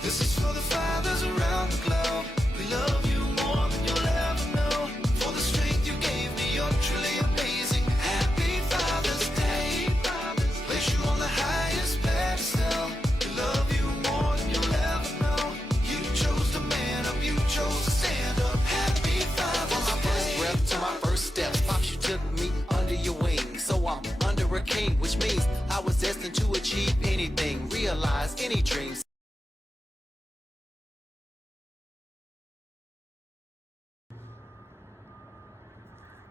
This is for the fathers around the globe. We love you more than you'll ever know. For the strength you gave me, you're truly amazing. Happy Father's Day. Place you on the highest pedestal. We love you more than you'll ever know. You chose to man up, you chose to stand up. Happy Father's Day. From my first breath to my first steps, Pops, you took me under your wing. So I'm under a king, which means I was destined to achieve anything, realize any dreams.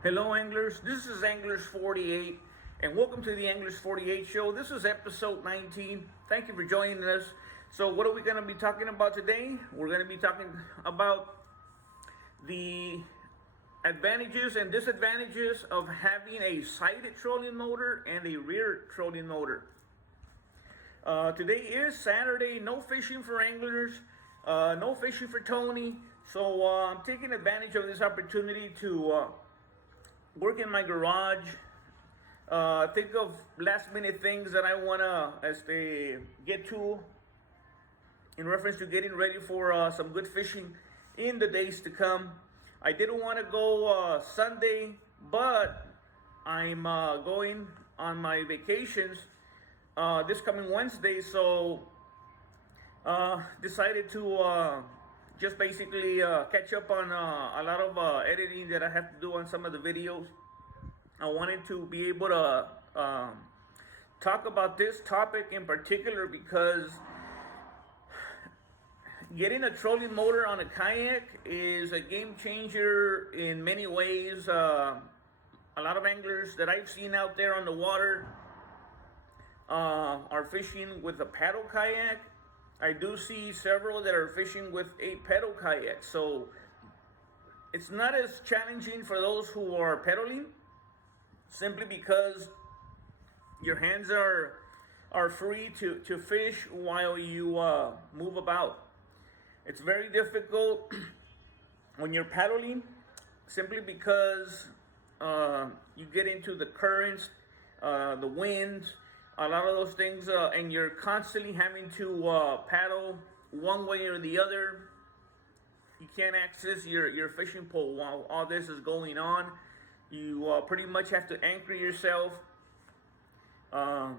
Hello anglers, this is Anglers 48 and welcome to the Anglers 48 show. This is episode 19. Thank you for joining us. So what are we going to be talking about today? We're going to be talking about the advantages and disadvantages of having a sided trolling motor and a rear trolling motor. Today is Saturday, no fishing for anglers, no fishing for Tony. So I'm taking advantage of this opportunity to work in my garage, think of last minute things that I want to get to in reference to getting ready for some good fishing in the days to come. I didn't want to go Sunday, but I'm going on my vacations this coming Wednesday, so decided to just basically catch up on a lot of editing that I have to do on some of the videos. I wanted to be able to talk about this topic in particular because getting a trolling motor on a kayak is a game changer in many ways. A lot of anglers that I've seen out there on the water are fishing with a paddle kayak. I do see several that are fishing with a pedal kayak, so it's not as challenging for those who are pedaling, simply because your hands are free to fish while you move about. It's very difficult when you're paddling, simply because you get into the currents, the winds, a lot of those things, and you're constantly having to paddle one way or the other. You can't access your fishing pole while all this is going on. You pretty much have to anchor yourself.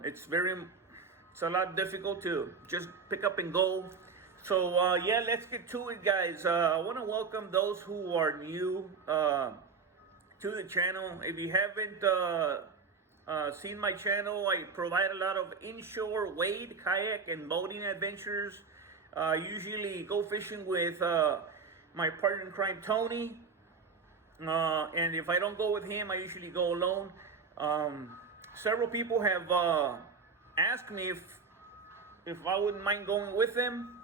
It's a lot difficult to just pick up and go. So yeah, let's get to it, guys. I want to welcome those who are new to the channel. If you haven't seen my channel, I provide a lot of inshore wade, kayak, and boating adventures. Usually go fishing with my partner in crime, Tony. And if I don't go with him, I usually go alone. Several people have asked me if I wouldn't mind going with them.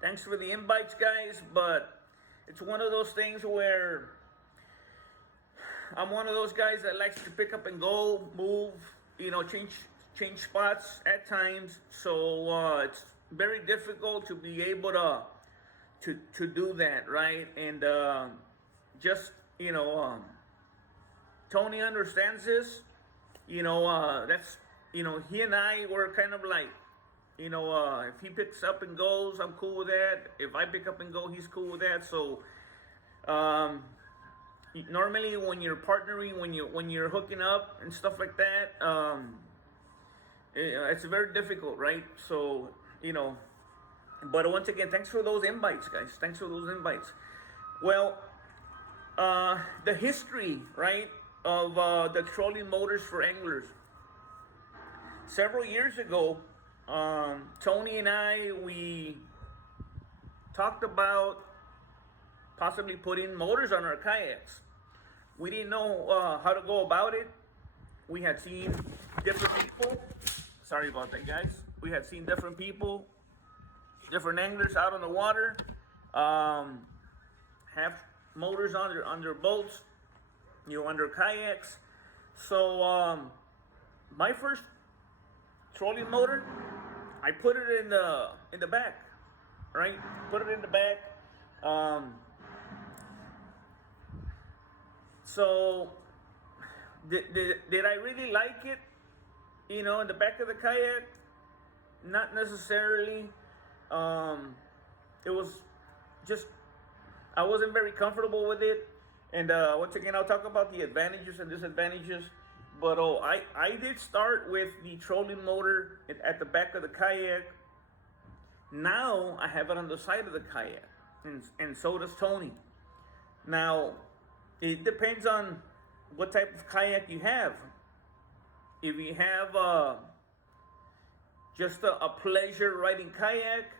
Thanks for the invites, guys, but it's one of those things where I'm one of those guys that likes to pick up and go, move, change spots at times. So it's very difficult to be able to do that, right? And Tony understands this. That's he and I were kind of like, if he picks up and goes, I'm cool with that. If I pick up and go, he's cool with that. So normally when you're partnering, when you're hooking up and stuff like that, it's very difficult, right? So but once again, thanks for those invites, guys. Thanks for those invites. Well, the history, right, of the trolling motors for anglers. Several years ago, Tony and we talked about possibly putting motors on our kayaks. We didn't know how to go about it. We had seen different people. Sorry about that, guys. We had seen different people, different anglers out on the water, have motors on their boats, on their kayaks. So my first trolling motor, I put it in the back, right? Put it in the back. So did I really like it? In the back of the kayak? Not necessarily. It was just, I wasn't very comfortable with it. And once again, I'll talk about the advantages and disadvantages. But I did start with the trolling motor at the back of the kayak. Now I have it on the side of the kayak, and so does Tony. Now, it depends on what type of kayak you have. If you have just a pleasure riding kayak,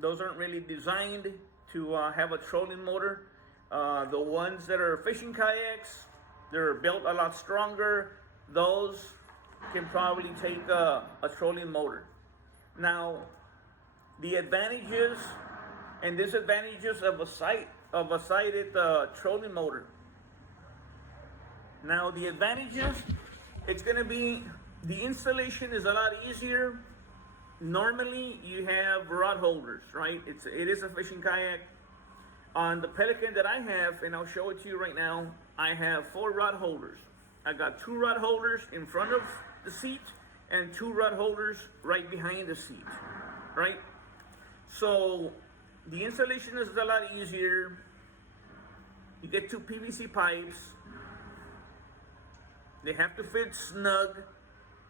those aren't really designed to have a trolling motor. The ones that are fishing kayaks, they're built a lot stronger. Those can probably take a trolling motor. Now, the advantages and disadvantages of a sided trolling motor. Now, the advantages, it's going to be the installation is a lot easier. Normally, you have rod holders, right? It is a fishing kayak. On the Pelican that I have, and I'll show it to you right now, I have 4 rod holders. I got 2 rod holders in front of the seat and 2 rod holders right behind the seat, right? So the installation is a lot easier. You get 2 PVC pipes. They have to fit snug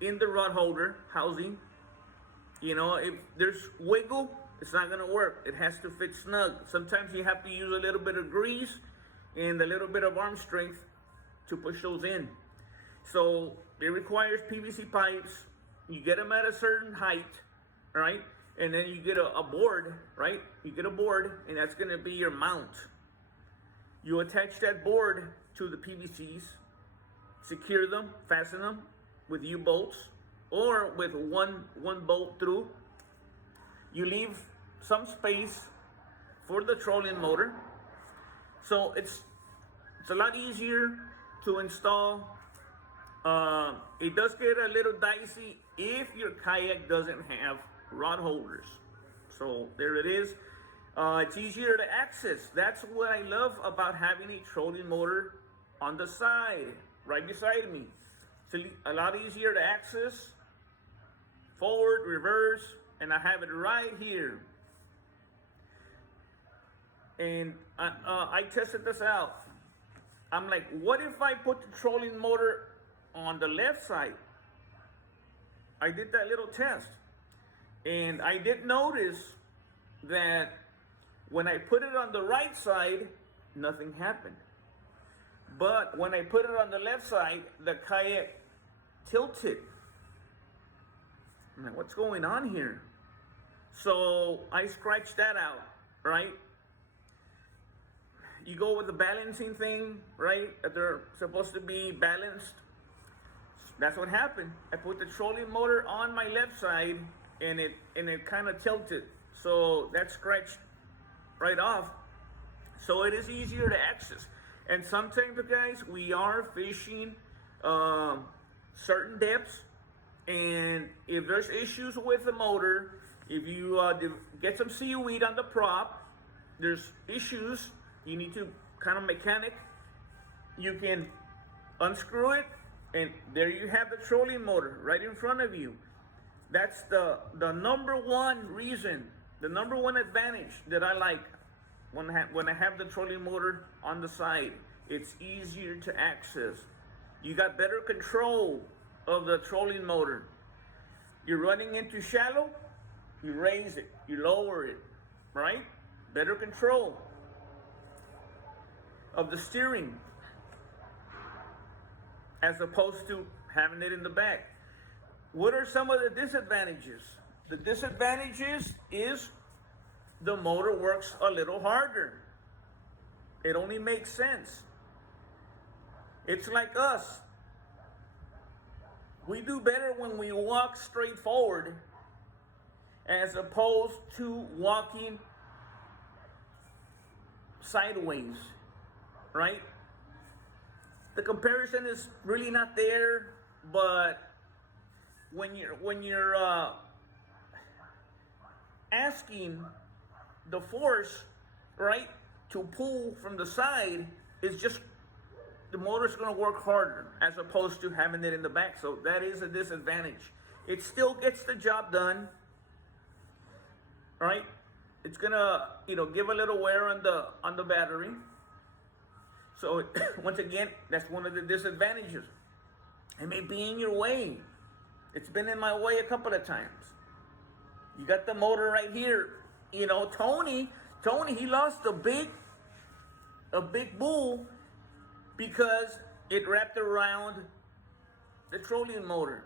in the rod holder housing. You know, if there's wiggle, it's not going to work. It has to fit snug. Sometimes you have to use a little bit of grease and a little bit of arm strength to push those in. So it requires PVC pipes. You get them at a certain height, right? And then you get a board, right? You get a board, and that's going to be your mount. You attach that board to the PVCs, secure them, fasten them with U-bolts, or with one bolt through. You leave some space for the trolling motor. So it's a lot easier to install. It does get a little dicey if your kayak doesn't have rod holders. So there it is. It's easier to access. That's what I love about having a trolling motor on the side, right beside me. It's a lot easier to access. Forward, reverse, and I have it right here. And I tested this out. I'm like, what if I put the trolling motor on the left side? I did that little test. And I did notice that when I put it on the right side, nothing happened. But when I put it on the left side, the kayak tilted. I'm like, what's going on here? So I scratched that out, right? You go with the balancing thing, right? They're supposed to be balanced. That's what happened. I put the trolling motor on my left side, and it kind of tilted. So that scratched right off. So it is easier to access. And sometimes, guys, we are fishing certain depths, and if there's issues with the motor, if you get some seaweed on the prop, there's issues. You need to kind of mechanic. You can unscrew it, and there you have the trolling motor right in front of you. That's the number one reason, the number one advantage that I like when I have the trolling motor on the side. It's easier to access. You got better control of the trolling motor. You're running into shallow, you raise it, you lower it, right? Better control of the steering as opposed to having it in the back. What are some of the disadvantages? The disadvantages is the motor works a little harder. It only makes sense. It's like us. We do better when we walk straight forward as opposed to walking sideways, right? The comparison is really not there, but when you're asking the force, right, to pull from the side, is just the motor's going to work harder as opposed to having it in the back. So that is a disadvantage. It still gets the job done. right? It's gonna, give a little wear on the battery. So once again, that's one of the disadvantages. It may be in your way. It's been in my way a couple of times. You got the motor right here. Tony, he lost a big bull because it wrapped around the trolling motor.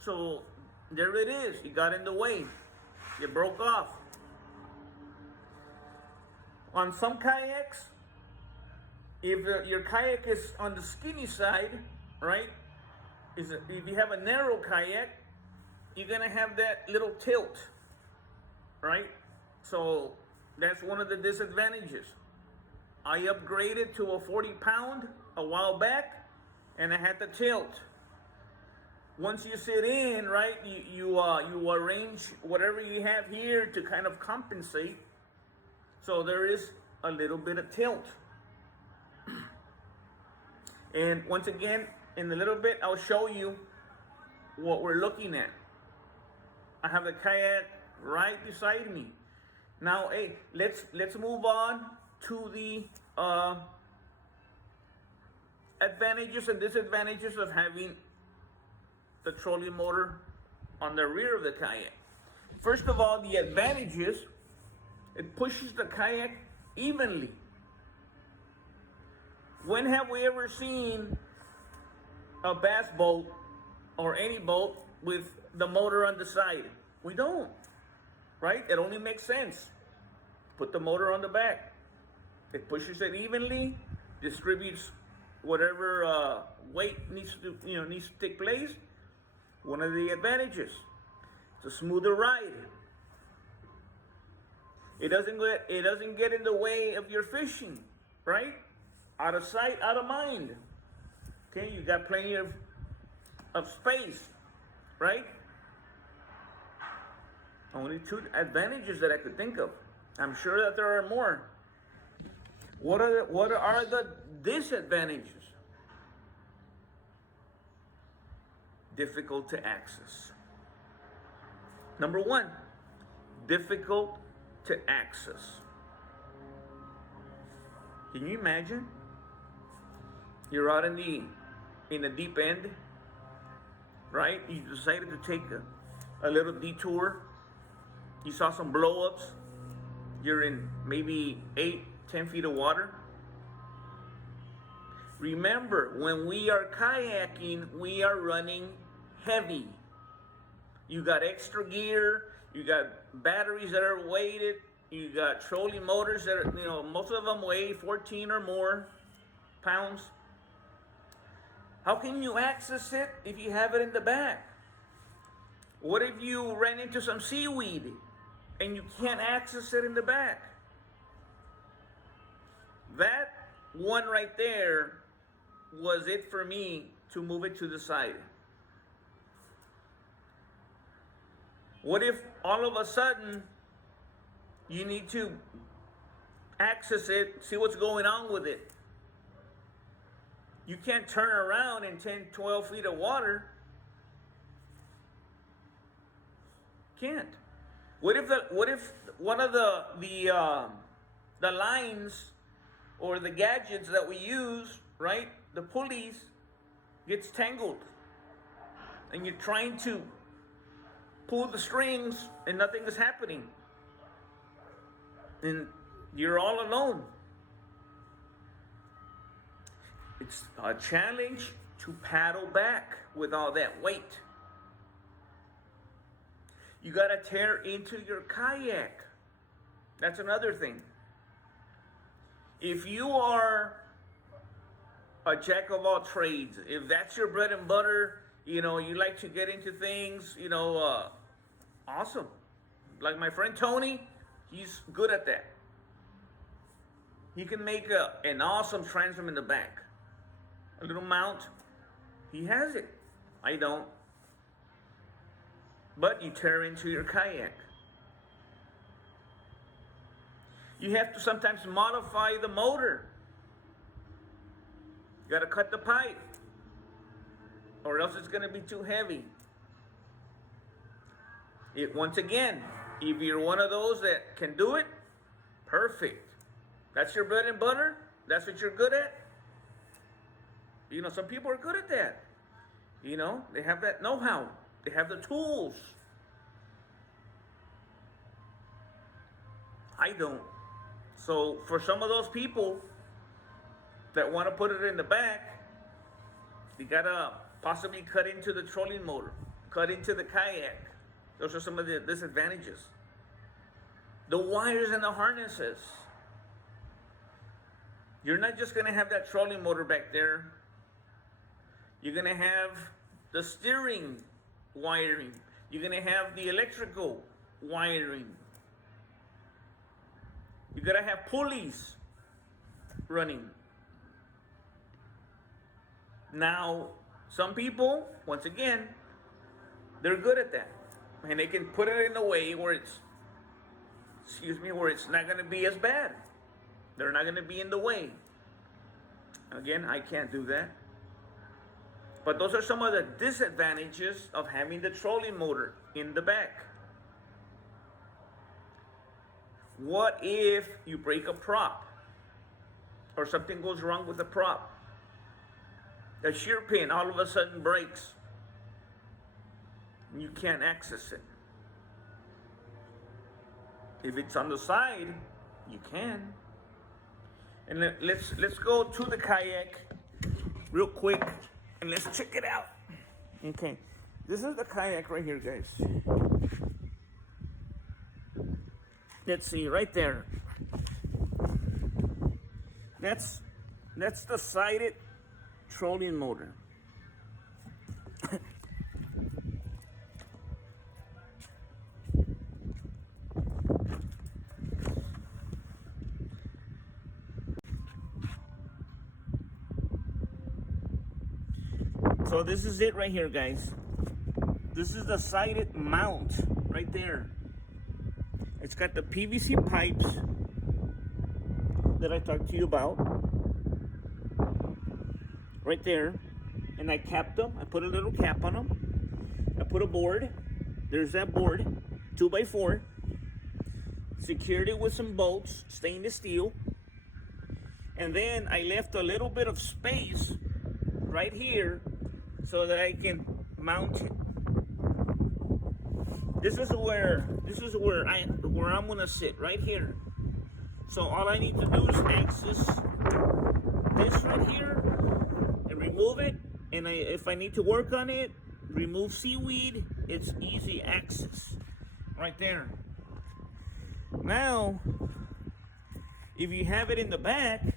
So there it is. It got in the way. It broke off. On some kayaks, if your kayak is on the skinny side, right? If you have a narrow kayak, you're gonna have that little tilt, right? So that's one of the disadvantages. I upgraded to a 40-pound a while back, and I had the tilt. Once you sit in, right, you arrange whatever you have here to kind of compensate. So there is a little bit of tilt. And once again, in a little bit, I'll show you what we're looking at. I have the kayak right beside me. Now, hey, let's move on to the advantages and disadvantages of having the trolling motor on the rear of the kayak. First of all, the advantages, it pushes the kayak evenly. When have we ever seen a bass boat or any boat with the motor on the side? We don't, right? It only makes sense. Put the motor on the back. It pushes it evenly, distributes whatever weight needs to take place. One of the advantages. It's a smoother ride. It doesn't get in the way of your fishing, right? Out of sight, out of mind. Okay, you got plenty of space, right? Only two advantages that I could think of. I'm sure that there are more. What are the disadvantages? Difficult to access. Number one, difficult to access. Can you imagine? You're out in the deep end, right? You decided to take a little detour. You saw some blow-ups. You're in maybe 8-10 feet of water. Remember, when we are kayaking, we are running heavy. You got extra gear. You got batteries that are weighted. You got trolling motors that are, most of them weigh 14 or more pounds. How can you access it if you have it in the back? What if you ran into some seaweed and you can't access it in the back? That one right there was it for me to move it to the side. What if all of a sudden you need to access it, see what's going on with it? You can't turn around in 10, 12 feet of water. Can't. What if one of the lines or the gadgets that we use, right, the pulleys, gets tangled, and you're trying to pull the strings and nothing is happening, and you're all alone? It's a challenge to paddle back with all that weight. You got to tear into your kayak. That's another thing. If you are a jack of all trades, if that's your bread and butter, you like to get into things, awesome. Like my friend Tony, he's good at that. He can make an awesome transom in the back. A little mount. He has it. I don't. But you tear into your kayak. You have to sometimes modify the motor. You got to cut the pipe, or else it's going to be too heavy. Once again, If you're one of those that can do it, perfect. That's your bread and butter. That's what you're good at. You know, some people are good at that. You know, they have that know-how. They have the tools. I don't. So for some of those people that want to put it in the back, you gotta possibly cut into the trolling motor, cut into the kayak. Those are some of the disadvantages. The wires and the harnesses. You're not just gonna have that trolling motor back there. You're gonna have the steering wiring. You're gonna have the electrical wiring. You gotta have pulleys running. Now, some people, once again, they're good at that. And they can put it in a way where it's, where it's not gonna be as bad. They're not gonna be in the way. Again, I can't do that. But those are some of the disadvantages of having the trolling motor in the back. What if you break a prop or something goes wrong with the prop? The shear pin all of a sudden breaks. You can't access it. If it's on the side, you can. And let's go to the kayak real quick and let's check it out. Okay, this is the kayak right here, guys. Let's see, right there. That's the sided trolling motor. So this is it right here, guys. This is the sided mount right there. It's got the PVC pipes that I talked to you about right there, and I capped them. I put a little cap on them. I put a board. There's that board, 2x4. Secured it with some bolts, stainless steel, and then I left a little bit of space right here so that I can mount it. This is where I'm gonna sit right here. So all I need to do is access this right here and remove it. And if I need to work on it, remove seaweed, it's easy access right there. Now, if you have it in the back,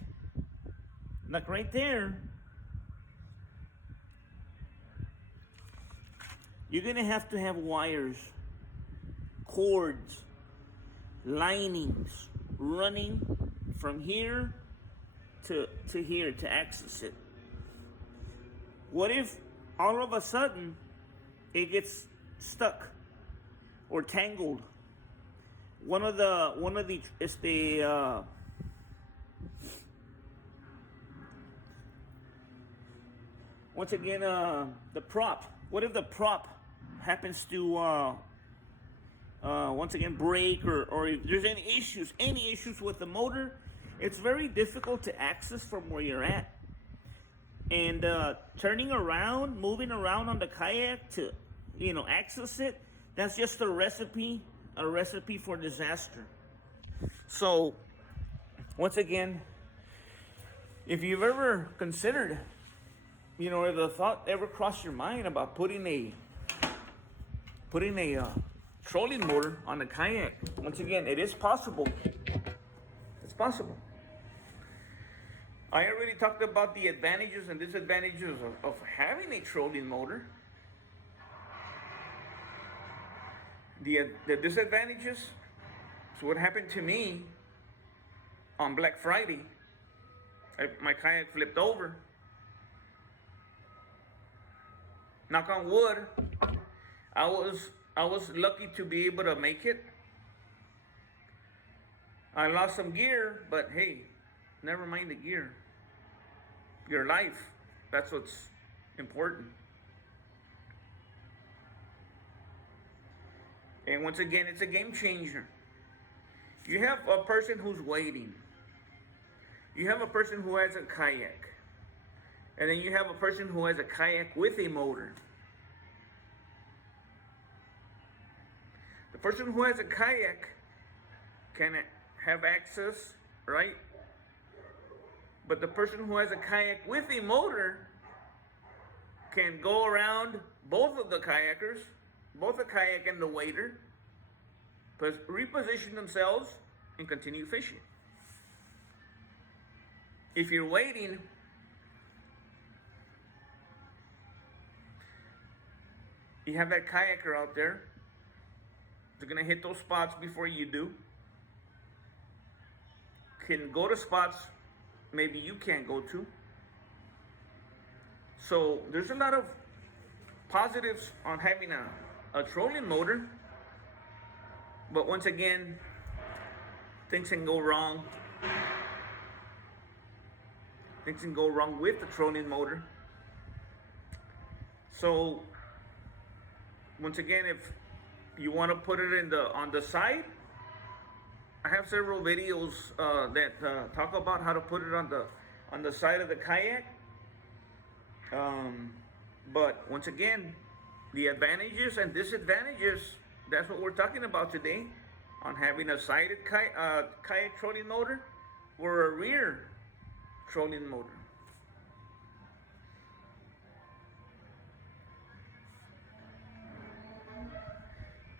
like right there, you're gonna have to have wires, cords, linings running from here to here to access it. What if all of a sudden it gets stuck or tangled? Once again, the prop. What if the prop happens to once again break, or if there's any issues with the motor? It's very difficult to access from where you're at. And turning around, moving around on the kayak to, access it, that's just a recipe for disaster. So, once again, if you've ever considered, if the thought ever crossed your mind about putting a trolling motor on a kayak, once again, it is possible. It's possible. I already talked about the advantages and disadvantages of having a trolling motor. The disadvantages, so what happened to me on Black Friday, my kayak flipped over. Knock on wood, I was lucky to be able to make it. I lost some gear, but hey, never mind the gear. Your life, that's what's important. And once again, it's a game changer. You have a person who's waiting. You have a person who has a kayak. And then you have a person who has a kayak with a motor. The person who has a kayak can have access, right? But the person who has a kayak with a motor can go around both of the kayakers, both the kayak and the waiter, reposition themselves and continue fishing. If you're waiting, you have that kayaker out there. They're gonna hit those spots before you do. Can go to spots maybe you can't go to. So there's a lot of positives on having a trolling motor. But once again, things can go wrong. Things can go wrong with the trolling motor. So once again, if you want to put it on the side, I have several videos that talk about how to put it on the side of the kayak. But once again, the advantages and disadvantages, that's what we're talking about today, on having a sided kayak trolling motor or a rear trolling motor.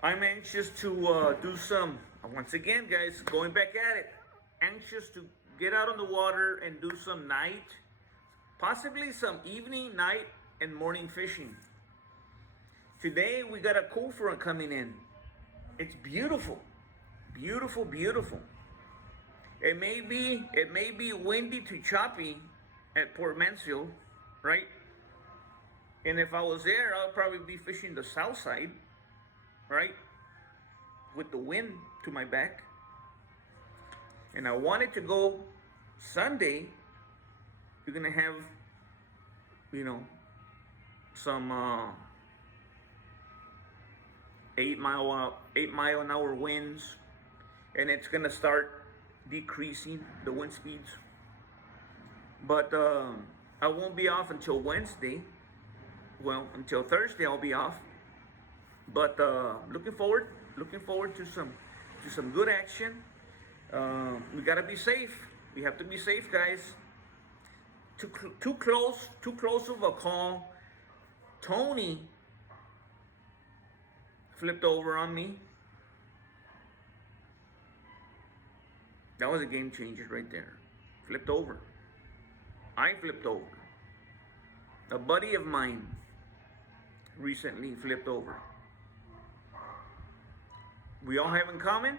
I'm anxious to do some, once again guys, going back at it, anxious to get out on the water and do some night, possibly some evening, night, and morning fishing. Today we got a cold front coming in. It's beautiful, beautiful, beautiful. It may be windy to choppy at Port Mansfield, right? And if I was there, I'll probably be fishing the south side, right? With the wind to my back. And I wanted to go Sunday. You're gonna have, some 8-mile an hour winds, and it's gonna start decreasing the wind speeds. But I won't be off until Wednesday. Well, until Thursday I'll be off. But looking forward to some good action. We gotta be safe. We have to be safe, guys. Too close of a call. Tony flipped over on me. That was a game changer right there. Flipped over. I flipped over. A buddy of mine recently flipped over. We all have in common,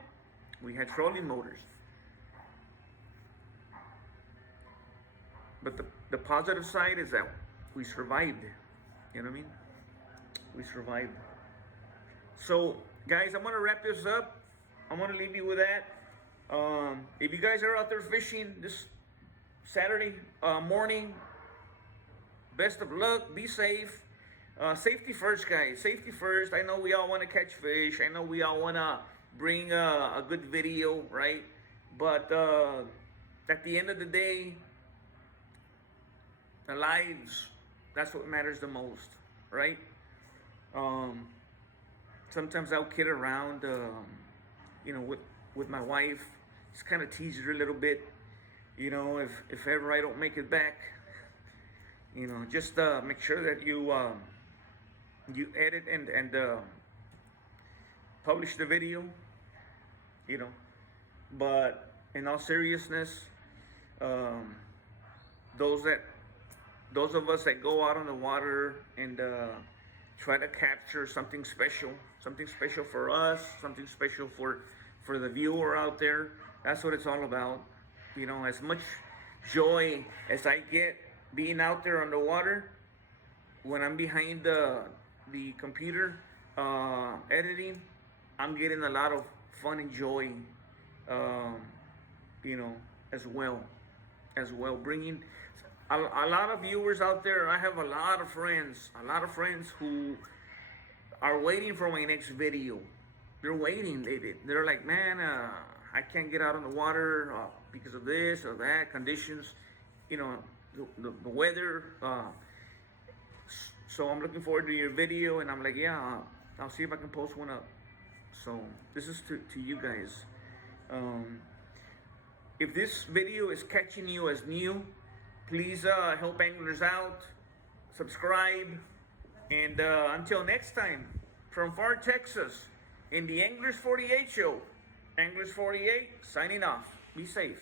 we had trolling motors. But the positive side is that we survived. You know what I mean? We survived. So, guys, I'm going to wrap this up. I'm going to leave you with that. If you guys are out there fishing this Saturday morning, best of luck. Be safe. Safety first, guys. Safety first. I know we all want to catch fish. I know we all want to bring a good video, right? But at the end of the day, the lives, that's what matters the most, right? Sometimes I'll kid around, with my wife. Just kind of tease her a little bit. If ever I don't make it back, just make sure that you edit and publish the video. But in all seriousness, those of us that go out on the water and try to capture something special for us, something special for the viewer out there. That's what it's all about. As much joy as I get being out there on the water, when I'm behind the computer editing, I'm getting a lot of fun and joy, as well. Bringing a lot of viewers out there. I have a lot of friends who are waiting for my next video. they're waiting. They're like, man, I can't get out on the water because of this or that conditions, you know, the weather. So I'm looking forward to your video, and I'm like, yeah, I'll see if I can post one up. So this is to you guys. If this video is catching you as new, please help anglers out, subscribe, and until next time, from far Texas, in the Anglers 48 show, Anglers 48 signing off. Be safe.